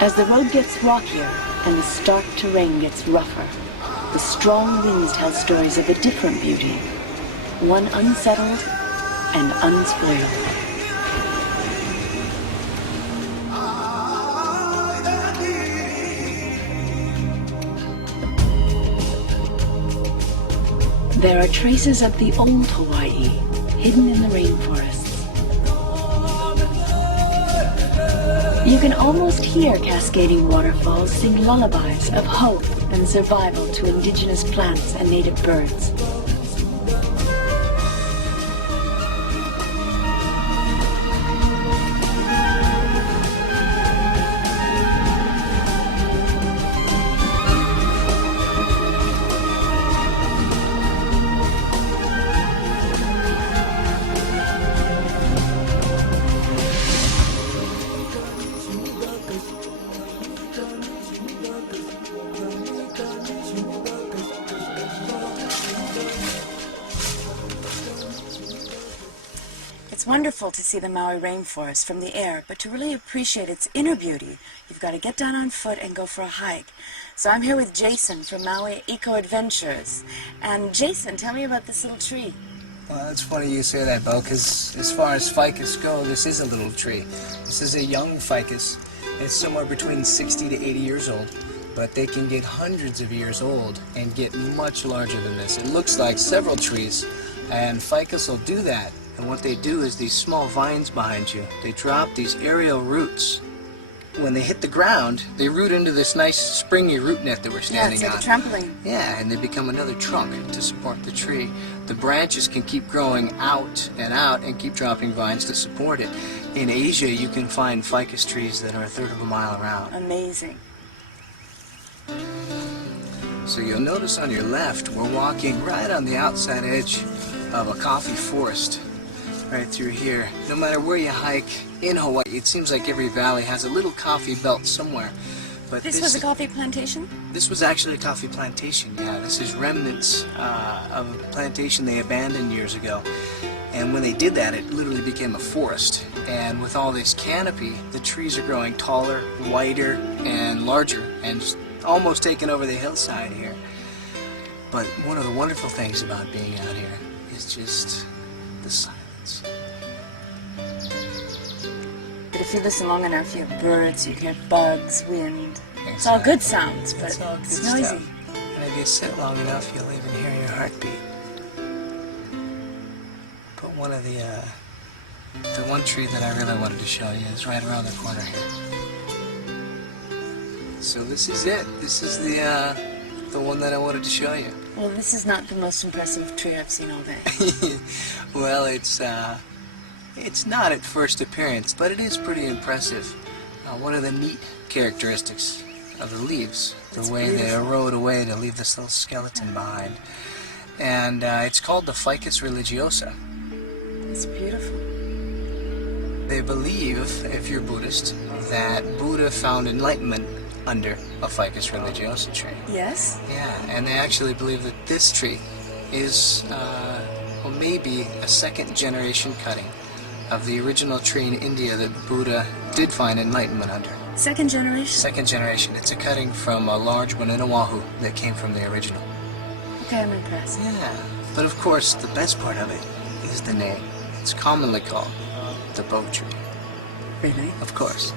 As the road gets rockier and the stark terrain gets rougher, the strong winds tell stories of a different beauty, one unsettled and unspoiled. There are traces of the old Hawaii, hidden in the rainforests. You can almost hear cascading waterfalls sing lullabies of hope and survival to indigenous plants and native birds. It's wonderful to see the Maui rainforest from the air, but to really appreciate its inner beauty, you've got to get down on foot and go for a hike. So I'm here with Jason from Maui Eco Adventures. And Jason, tell me about this little tree. Well, it's funny you say that, Bo, because as far as ficus go, this is a little tree. This is a young ficus. It's somewhere between 60 to 80 years old, but they can get hundreds of years old and get much larger than this. It looks like several trees, and ficus will do that. And what they do is these small vines behind you, they drop these aerial roots. When they hit the ground, they root into this nice springy root net that we're standing on. Yeah, it's like a trampoline. Yeah, and they become another trunk to support the tree. The branches can keep growing out and keep dropping vines to support it. In Asia, you can find ficus trees that are a third of a mile around. Amazing. So you'll notice on your left, we're walking right on the outside edge of a coffee forest. Right through here. No matter where you hike in Hawaii, it seems like every valley has a little coffee belt somewhere. But This was a coffee plantation? This was actually a coffee plantation, yeah. This is remnants of a plantation they abandoned years ago. And when they did that, it literally became a forest. And with all this canopy, the trees are growing taller, whiter, and larger, and just almost taking over the hillside here. But one of the wonderful things about being out here is just the silence. But if you listen long enough, you have birds, you hear bugs, wind. It's all good sounds, but it's noisy. And if you sit long enough, you'll even hear your heartbeat. But one of the one tree that I really wanted to show you is right around the corner here. So this is it. This is the one that I wanted to show you. Well, this is not the most impressive tree I've seen all day. Well, it's not at first appearance, but it is pretty impressive. One of the neat characteristics of the leaves, the way they erode away to leave this little skeleton behind. And it's called the Ficus religiosa. It's beautiful. They believe, if you're Buddhist, that Buddha found enlightenment under a Ficus religiosa tree. Yes? Yeah, and they actually believe that this tree is, well, maybe a second generation cutting of the original tree in India that Buddha did find enlightenment under. Second generation? Second generation. It's a cutting from a large one in Oahu that came from the original. Okay, I'm impressed. Yeah, but of course the best part of it is the name. It's commonly called the bow tree. Really? Of course.